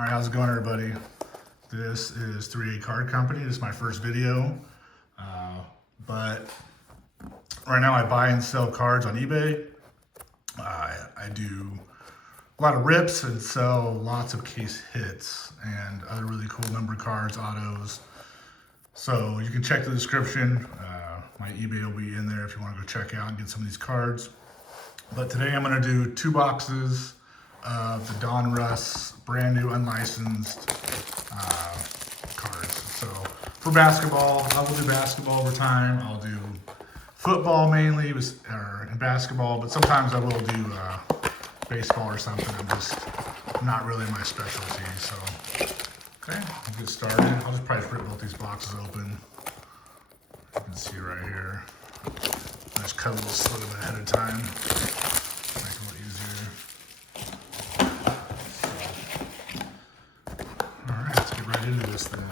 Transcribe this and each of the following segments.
All right, how's it going, everybody? This is 3A Card Company. This is my first video, but right now I buy and sell cards on eBay. I do a lot of rips and sell lots of case hits and other really cool number cards, autos. So you can check the description. My eBay will be in there if you want to go check out and get some of these cards. But today I'm going to do 2 boxes of the Don Russ brand new unlicensed cards. So for basketball, I will do basketball over time. I'll do football mainly, or in basketball, but sometimes I will do baseball or something. I'm just not really my specialty. So okay, we'll get started. I'll just probably rip both these boxes open. You can see right here. I just cut a little slit of it ahead of time. Make it a little easier. Alright, let's get right into this then.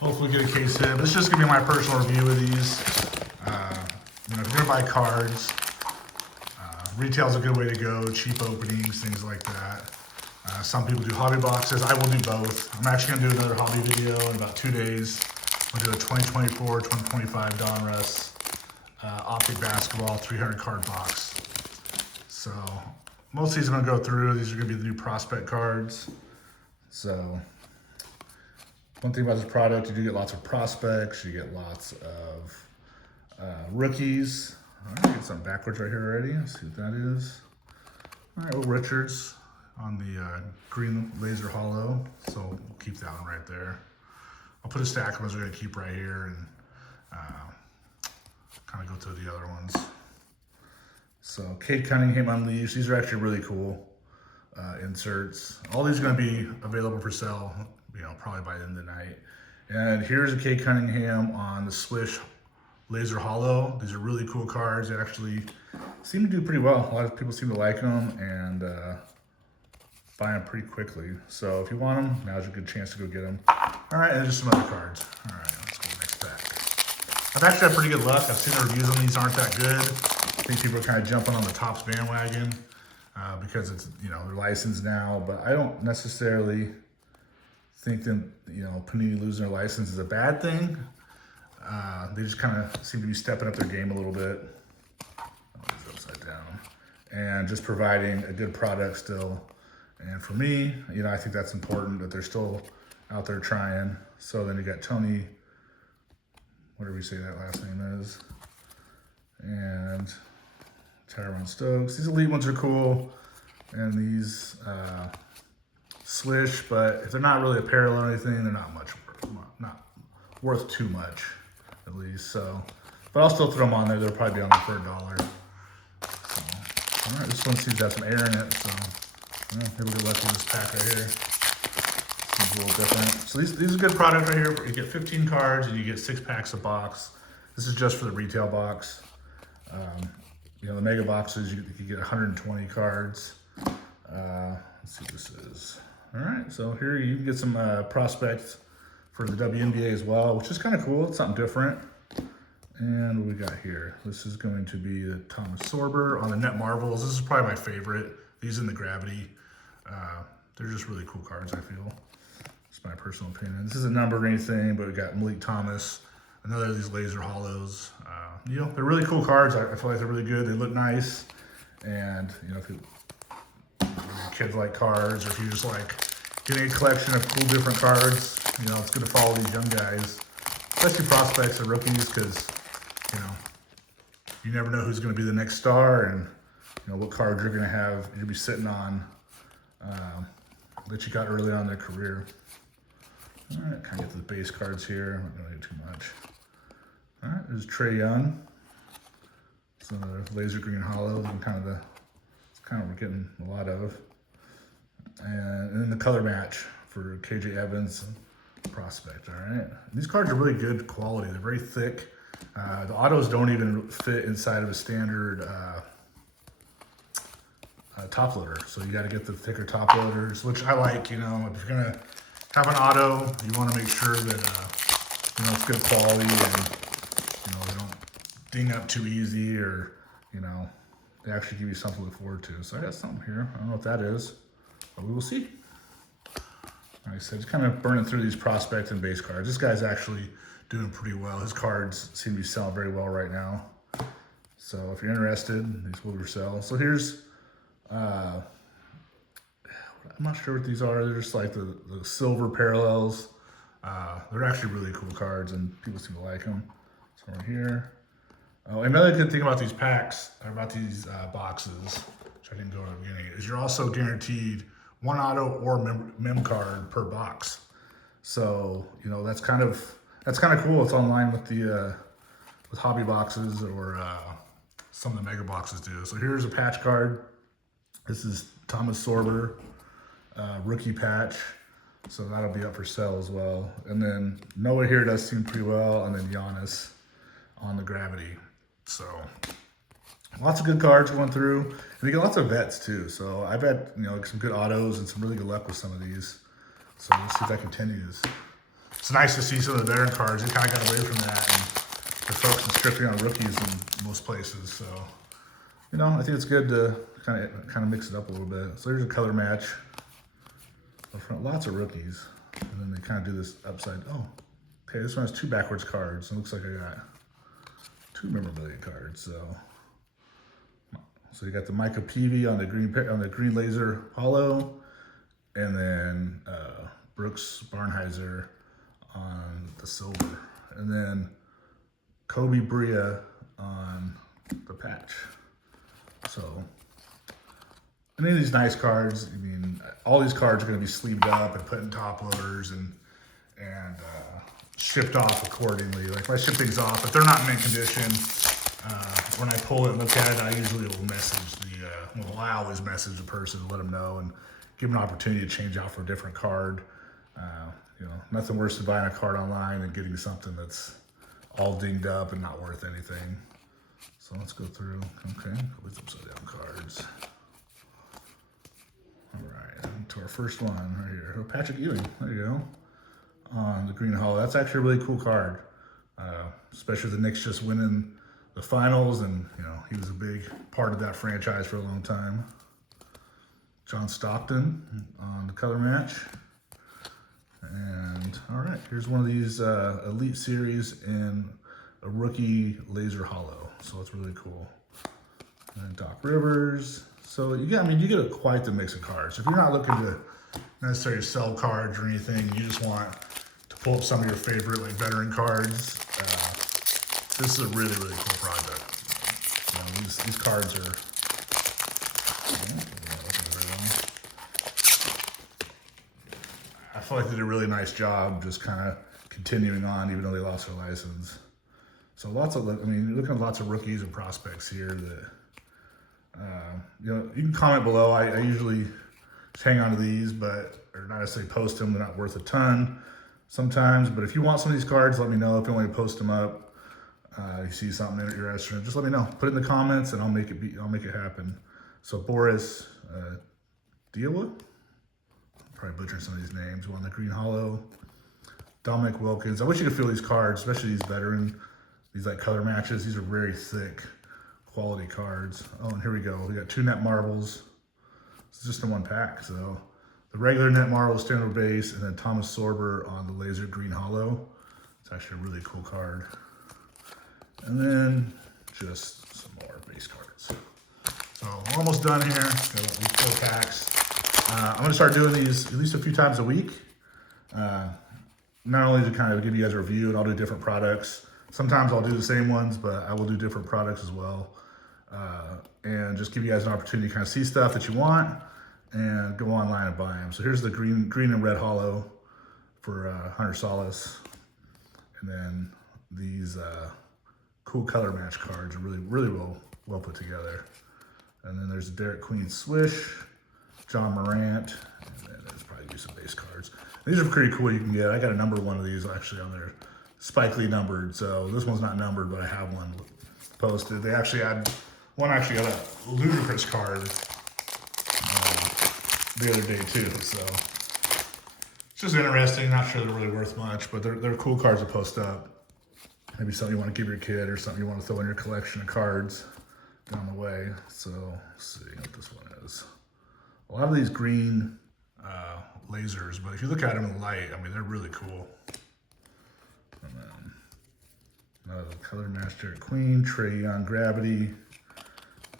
Hopefully get a case hit. But it's just gonna be my personal review of these. If you're gonna buy cards, retail's a good way to go, cheap openings, things like that. Some people do hobby boxes. I will do both. I'm actually gonna do another hobby video in about 2 days. I'll do a 2024-2025 Don Russ Optic Basketball 300 card box. So most of these I'm gonna go through. These are gonna be the new prospect cards. So one thing about this product, you do get lots of prospects, you get lots of rookies. All right, get something backwards right here already. Let's see what that is. All right, well, Richards on the green laser hollow. So we'll keep that one right there. I'll put a stack of ones we're gonna keep right here and kind of go through the other ones. So Cade Cunningham Unleashed. These are actually really cool inserts. All these are gonna be available for sale, probably by the end of the night. And here's a Cade Cunningham on the Swish Laser Hollow. These are really cool cards. They actually seem to do pretty well. A lot of people seem to like them and buy them pretty quickly. So if you want them, now's a good chance to go get them. All right, and just some other cards. All right, let's go next pack. I've actually had pretty good luck. I've seen the reviews on these aren't that good. I think people are kind of jumping on the Topps bandwagon because it's, they're licensed now, but I don't necessarily think that, Panini losing their license is a bad thing. They just kind of seem to be stepping up their game a little bit. Oh, it's upside down. And just providing a good product still. And for me, I think that's important that they're still out there trying. So then you got Tony, whatever you say that last name is, and Tyrone Stokes. These elite ones are cool. And these Swish, but if they're not really a parallel or anything, they're not worth too much, at least. So, but I'll still throw them on there. They'll probably be on there for $1. So, all right, this one seems to have some air in it. So, maybe we'll get lucky with this pack right here. Seems a little different. So these are good product right here. You get 15 cards and you get 6 packs a box. This is just for the retail box. The mega boxes, you get 120 cards. Let's see what this is. All right, so here you can get some prospects for the WNBA as well, which is kind of cool. It's something different. And what we got here? This is going to be the Thomas Sorber on the Net Marvels. This is probably my favorite. These in the Gravity. They're just really cool cards, I feel. It's my personal opinion. This isn't numbered or anything, but we got Malik Thomas, another of these laser hollows. They're really cool cards. I feel like they're really good. They look nice. And, if kids like cards, or if you just like getting a collection of cool different cards, it's good to follow these young guys, especially prospects or rookies, because, you never know who's going to be the next star and, what cards you're going to have, you'll be sitting on that you got early on in their career. All right, kind of get to the base cards here. I'm not going to do too much. All right, there's Trae Young. It's another laser green hollow. And it's kind of we're getting a lot of. And then the color match for KJ Evans prospect. All right, these cards are really good quality. They're very thick. The autos don't even fit inside of a standard top loader, so you got to get the thicker top loaders, which I like. If you're gonna have an auto, you want to make sure that it's good quality and they don't ding up too easy, or they actually give you something to look forward to. So I got something here. I don't know what that is, but we will see. like I said, just kind of burning through these prospect and base cards. This guy's actually doing pretty well. His cards seem to be selling very well right now. So if you're interested, these will sell. So here's, I'm not sure what these are. They're just like the silver parallels. They're actually really cool cards and people seem to like them. So right here. Oh, another good thing about these packs, or about these boxes, which I didn't go at the beginning, is you're also guaranteed one auto or mem card per box. So, you know, that's kind of cool. It's online with the with hobby boxes or some of the mega boxes do. So here's a patch card. This is Thomas Sorber, rookie patch. So that'll be up for sale as well. And then Noah here does seem pretty well, and then Giannis on the gravity. So lots of good cards going through, and you get lots of vets too. So I've had, you know, some good autos and some really good luck with some of these. So we'll see if that continues. It's nice to see some of the veteran cards. They kind of got away from that, and they're focusing strictly on rookies in most places. So, you know, I think it's good to kind of mix it up a little bit. So there's a color match. Lots of rookies, and then they kind of do this upside. Oh, okay, this one has 2 backwards cards. It looks like I got 2 memorabilia cards. So you got the Micah Peavy on the green laser hollow, and then Brooks Barnheiser on the silver, and then Kobe Bria on the patch. So any of these nice cards, I mean, all these cards are going to be sleeved up and put in top loaders and shipped off accordingly. Like if I ship things off, if they're not in mint condition, when I pull it and look at it, I usually will message I always message the person to let them know and give them an opportunity to change out for a different card. You know, nothing worse than buying a card online and getting something that's all dinged up and not worth anything. So let's go through. Okay, with upside down cards. All right, to our first one right here. Oh, Patrick Ewing, there you go. On the green hollow. That's actually a really cool card. Especially the Knicks just winning the finals, and you know, he was a big part of that franchise for a long time. John Stockton on the color match. And all right, here's one of these Elite Series in a rookie laser hollow. So it's really cool. And Doc Rivers. So you get quite the mix of cards. If you're not looking to necessarily sell cards or anything, you just want to pull up some of your favorite like veteran cards. This is a really, really cool project. You know, these cards are. I feel like they did a really nice job just kind of continuing on, even though they lost their license. So lots of, I mean, you're looking at lots of rookies and prospects here that. You know, you can comment below. I usually just hang on to these, or not necessarily post them. They're not worth a ton sometimes. But if you want some of these cards, let me know. If you want me to post them up, you see something in your restaurant, just let me know. Put it in the comments, and I'll make it happen. So Boris Diewa, probably butchering some of these names. One on the green hollow. Dominic Wilkins. I wish you could feel these cards, especially these veteran, these like color matches. These are very thick. Quality cards. Oh, and here we go. We got 2 net marbles. It's just in one pack. So the regular net marble standard base, and then Thomas Sorber on the laser green hollow. It's actually a really cool card. And then just some more base cards. So we're almost done here. Got these 4 packs. I'm going to start doing these at least a few times a week. Not only to kind of give you guys a review, and I'll do different products. Sometimes I'll do the same ones, but I will do different products as well. And just give you guys an opportunity to kind of see stuff that you want and go online and buy them. So here's the green and red hollow for Hunter Solace. And then these cool color match cards are really well put together. And then there's Derek Queen Swish, John Morant, and then there's probably some base cards. These are pretty cool you can get. I got a number one of these actually on there. Spike Lee numbered, so this one's not numbered, but I have one posted. They actually had one got a ludicrous card the other day too, so it's just interesting. Not sure they're really worth much, but they're cool cards to post up. Maybe something you want to give your kid or something you want to throw in your collection of cards down the way. So let's see what this one is. A lot of these green lasers, but if you look at them in the light, I mean, they're really cool. And then another color master Queen, Trae Young Gravity,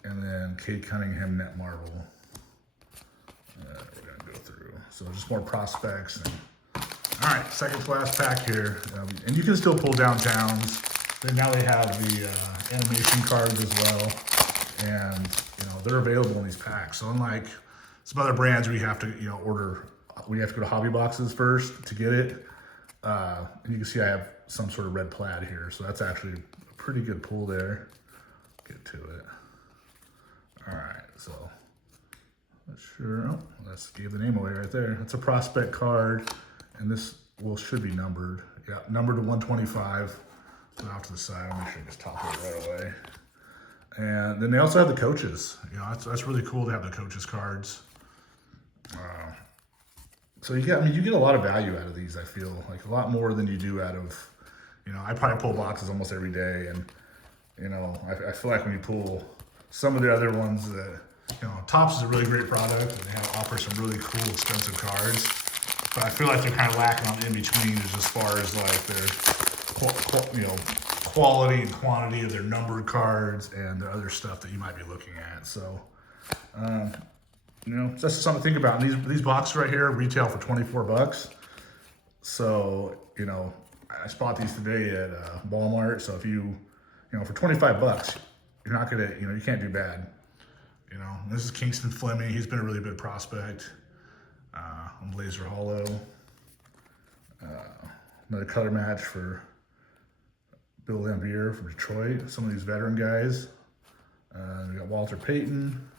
and then Cade Cunningham Net Marble. We're gonna go through. So just more prospects. And, all right, second class pack here, and you can still pull downtowns. Then now they have the animation cards as well, and they're available in these packs. So unlike some other brands where you have to order, we have to go to hobby boxes first to get it. And you can see I have some sort of red plaid here, so that's actually a pretty good pull there. Get to it. All right, so let's give the name away right there. That's a prospect card, and this should be numbered. Yeah, numbered to 125. So off to the side, I'll make sure I just top it right away. And then they also have the coaches. That's really cool to have the coaches cards. So you get a a lot of value out of these. I feel like a lot more than you do out of, I probably pull boxes almost every day, and I feel like when you pull some of the other ones that, Topps is a really great product, and they offer some really cool, expensive cards. But I feel like they're kind of lacking on in between as far as like their quality and quantity of their numbered cards and the other stuff that you might be looking at. So, that's something to think about. And these boxes right here retail for 24 bucks. So, I bought these today at Walmart. So if for 25 bucks, you're not gonna, you can't do bad. This is Kingston Fleming. He's been a really good prospect. On Laser Hollow. Another color match for Bill Lambier from Detroit. Some of these veteran guys. We got Walter Payton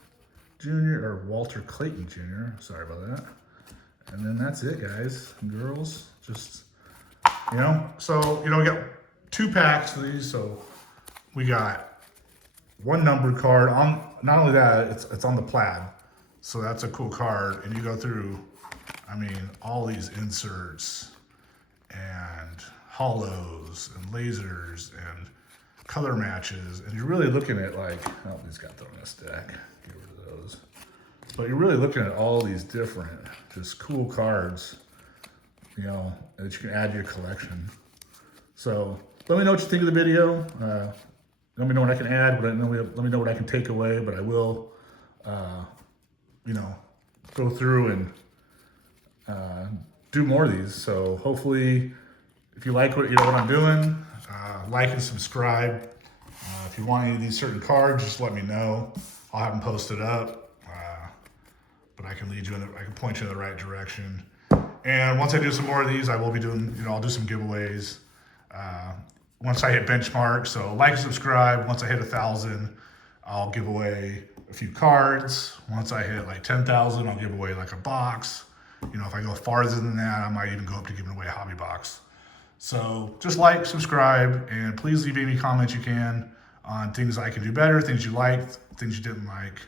Jr. or Walter Clayton Jr. Sorry about that. And then that's it, guys and girls. Just, so, we got 2 packs of these. So we got one numbered card. Not only that, it's on the plaid. So that's a cool card. And you go through, all these inserts and hollows and lasers and color matches. And you're really looking at these got thrown in a stack. Get rid of those. But you're really looking at all these different, just cool cards, that you can add to your collection. So let me know what you think of the video. Let me know what I can add, but let me know what I can take away. But I will, go through and do more of these. So hopefully, if you like what I'm doing, like and subscribe. If you want any of these certain cards, just let me know. I'll have them posted up. But I can lead you I can point you in the right direction. And once I do some more of these, I will be doing, I'll do some giveaways. Once I hit benchmark, so like and subscribe. Once I hit 1,000, I'll give away a few cards. Once I hit 10,000, I'll give away a box. If I go farther than that, I might even go up to giving away a hobby box. So just like, subscribe, and please leave any comments you can on things I can do better, things you liked, things you didn't like.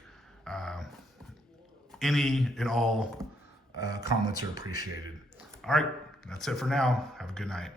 Any and all comments are appreciated. All right, that's it for now. Have a good night.